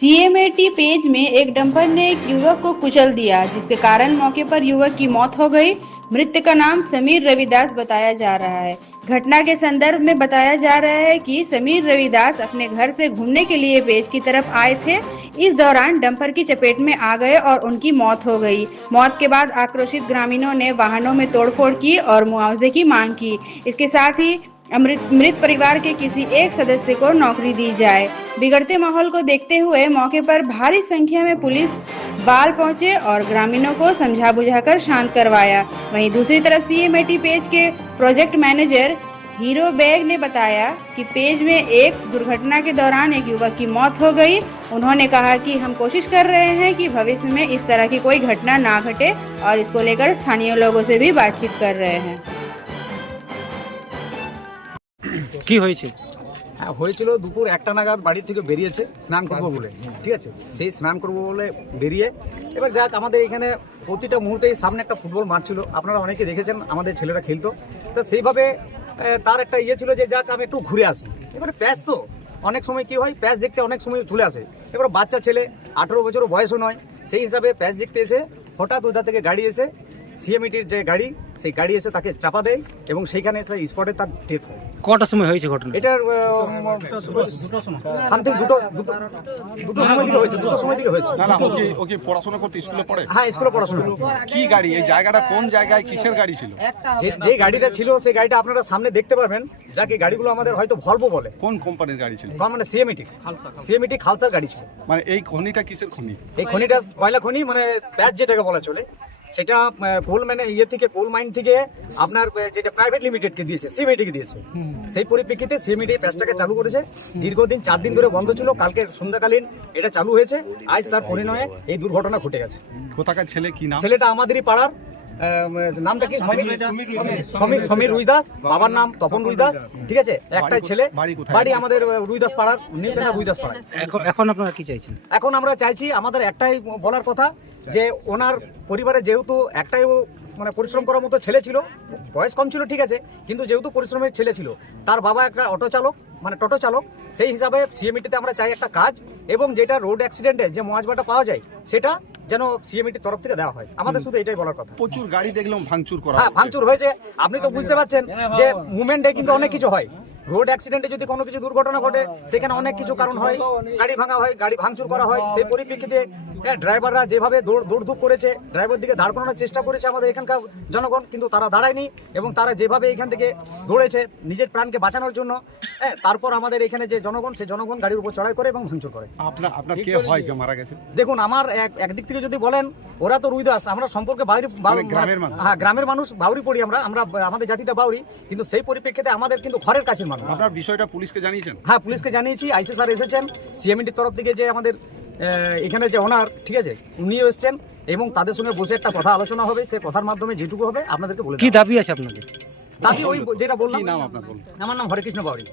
CMAT page में एक dumper ने एक युवक को कुचल दिया, जिसके कारण मौके पर युवक की मौत हो गई। मृतक का नाम समीर रविदास बताया जा रहा है। घटना के संदर्भ में बताया जा रहा है कि समीर रविदास अपने घर से घूमने के लिए पेज की तरफ आए थे। इस दौरान डंपर की चपेट में आ गए और उनकी मौत हो गई। मौत के बाद आक्रोशित ग्रामीणों ने वाहनों में तोड़फोड़ की और मुआवजे की मांग की। इसके साथ ही मृत परिवार के किसी एक सदस्य को नौकरी दी जाए। बिगड़ते माहौल को देखते हुए मौके पर भारी संख्या में पुलिस बाल पहुंचे और ग्रामीणों को समझा बुझाकर शांत करवाया। वहीं दूसरी तरफ सीएमएटी पेज के प्रोजेक्ट मैनेजर हीरो बैग ने बताया कि पेज में एक दुर्घटना के दौरान एक युवक की मौत हो गई। उन्होंने कहा कि हम कोशिश कर रहे हैं कि भविष्य में इस तरह की कोई घटना ना घटे और इसको लेकर स्थानीय लोगों से भी बातचीत कर रहे हैं। কি হয়েছে? হ্যাঁ, হয়েছিল দুপুর 1টা নাগাদ বাড়ি থেকে বেরিয়েছে স্নান করবো বলে, ঠিক আছে। সেই স্নান করবো বলে বেরিয়ে এবার যাক আমাদের এখানে প্রতিটা মুহূর্তেই সামনে একটা ফুটবল মাঠ ছিল, আপনারা অনেকে দেখেছেন, আমাদের ছেলেরা খেলতো। তো সেইভাবে তার একটা ইয়ে ছিল যে যাক আমি একটু ঘুরে আসি। এবারে প্যাচ তো অনেক সময় কি হয়, প্যাচ দেখতে অনেক সময় চলে আসে। এবার বাচ্চা ছেলে 18 বছর বয়সও নয়, সেই হিসাবে প্যাচ দেখতে এসে হঠাৎ ওইটা থেকে গাড়ি এসে সিএমইটির যে গাড়ি, সেই গাড়ি এসে তাকে চাপা দেয় এবং সেইখানে স্পটে তার ডেথ হয়। কটার সময় হয়েছে ঘটনা? এটার সামথিং দুটো সময় দিকে হয়েছে, দুটো সময় দিকে হয়েছে। না ও কি পড়াশোনা করতে স্কুলে পড়ে? হ্যাঁ, স্কুলে পড়াশোনা। কি গাড়ি, এই জায়গাটা কোন জায়গায়, কিসের গাড়ি ছিল? যে গাড়িটা ছিল সেই গাড়িটা আপনারা সামনে দেখতে পারবেন, যাকে গাড়িগুলো আমাদের হয়তো ভলভো বলে। কোন কোম্পানির গাড়ি ছিল? মানে সিএমইটি খালসার গাড়ি ছিল। মানে এই খনিটা কিসের খনি? এই খনিটা কয়লা খনি, মানে প্যাচ যেটাকে বলা চলে, সেটা কোল মাইন থেকে আপনার যেটা প্রাইভেট লিমিটেডকে দিয়েছে, সিএমইটিকে দিয়েছে। সেই পরিপ্রেক্ষিতে সিএমইটি প্যাচটাকে চালু করেছে। দীর্ঘদিন 4 দিন ধরে বন্ধ ছিল, কালকে সন্ধ্যাকালীন এটা চালু হয়েছে। আজ তার পরিণয়ে এই দুর্ঘটনা ঘটে গেছে। কোথাকার ছেলে, কি নাম? ছেলেটা আমাদেরই পাড়ার, নামটা কি? সমীর রুইদাস, বাবার নাম তপন রুইদাস, ঠিক আছে। একটাই ছেলে, বাড়ি আমাদের রুইদাস পাড়ার, নীলকেনা রুইদাস পাড়ায়। এখন আপনারা কি চাইছেন? এখন আমরা চাইছি, আমাদের একটাই বলার কথা যে ওনার পরিবারে যেহেতু একটাই মানে পরিশ্রম করার মতো ছেলে ছিল, বয়স কম ছিল ঠিক আছে, কিন্তু যেহেতু পরিশ্রমের ছেলে ছিল, তার বাবা একটা অটো চালক, মানে টোটো চালক, সেই হিসাবে সিএমইটিতে আমরা চাই একটা কাজ, এবং যেটা রোড অ্যাক্সিডেন্টে যে মুআওয়াজাটা পাওয়া যায় সেটা যেন সিএমইটির তরফ থেকে দেওয়া হয়। আমাদের শুধু এটাই বলার কথা। প্রচুর গাড়ি দেখলাম ভাঙচুর করা। হ্যাঁ, ভাঙচুর হয়েছে। আপনি তো বুঝতে পারছেন যে মুভমেন্টে কিন্তু অনেক কিছু হয়। রোড অ্যাক্সিডেন্টে যদি কোনো কিছু দুর্ঘটনা ঘটে, সেখানে অনেক কিছু কারণ হয়, গাড়ি ভাঙা হয়, গাড়ি ভাঙচুর করা হয়। সেই পরিপ্রেক্ষিতে ড্রাইভাররা যেভাবে দৌড়ধূপ করেছে, ড্রাইভার দিকে দাঁড় করানোর চেষ্টা করেছে আমাদের এখানকার জনগণ, কিন্তু তারা দাঁড়ায়নি। এবং তারা যেভাবে এখান থেকে দৌড়েছে নিজের প্রাণকে বাঁচানোর জন্য, তারপর আমাদের এখানে যে জনগণ, সেই জনগণ গাড়ির উপর চড়াই করে এবং ভাঙচুর করে। আপনার কে হয় যে মারা গেছে? দেখুন, আমার একদিক থেকে যদি বলেন, ওরা তো রুইদাস, আমরা সম্পর্কে গ্রামের মানুষ। হ্যাঁ, গ্রামের মানুষ, বাউরি পড়ি আমরা, আমাদের জাতিটা বাউরি, কিন্তু সেই পরিপ্রেক্ষিতে আমাদের কিন্তু ঘরের কাছের মানুষ। আপনার বিষয়টা পুলিশকে জানিয়েছেন? হ্যাঁ, পুলিশকে জানিয়েছি। আইসি স্যার এসেছেন, সিএমইটির তরফ থেকে যে আমাদের এখানে যে ওনার, ঠিক আছে, উনিও এসেছেন এবং তাদের সঙ্গে বসে একটা কথা আলোচনা হবে। সেই কথার মাধ্যমে যেটুকু হবে আপনাদেরকে বলে কি দাবি আছে আপনাদের? দাবি ওই যেটা বললাম। কি নাম আপনার? আমার নাম হরেকৃষ্ণ বাউরি।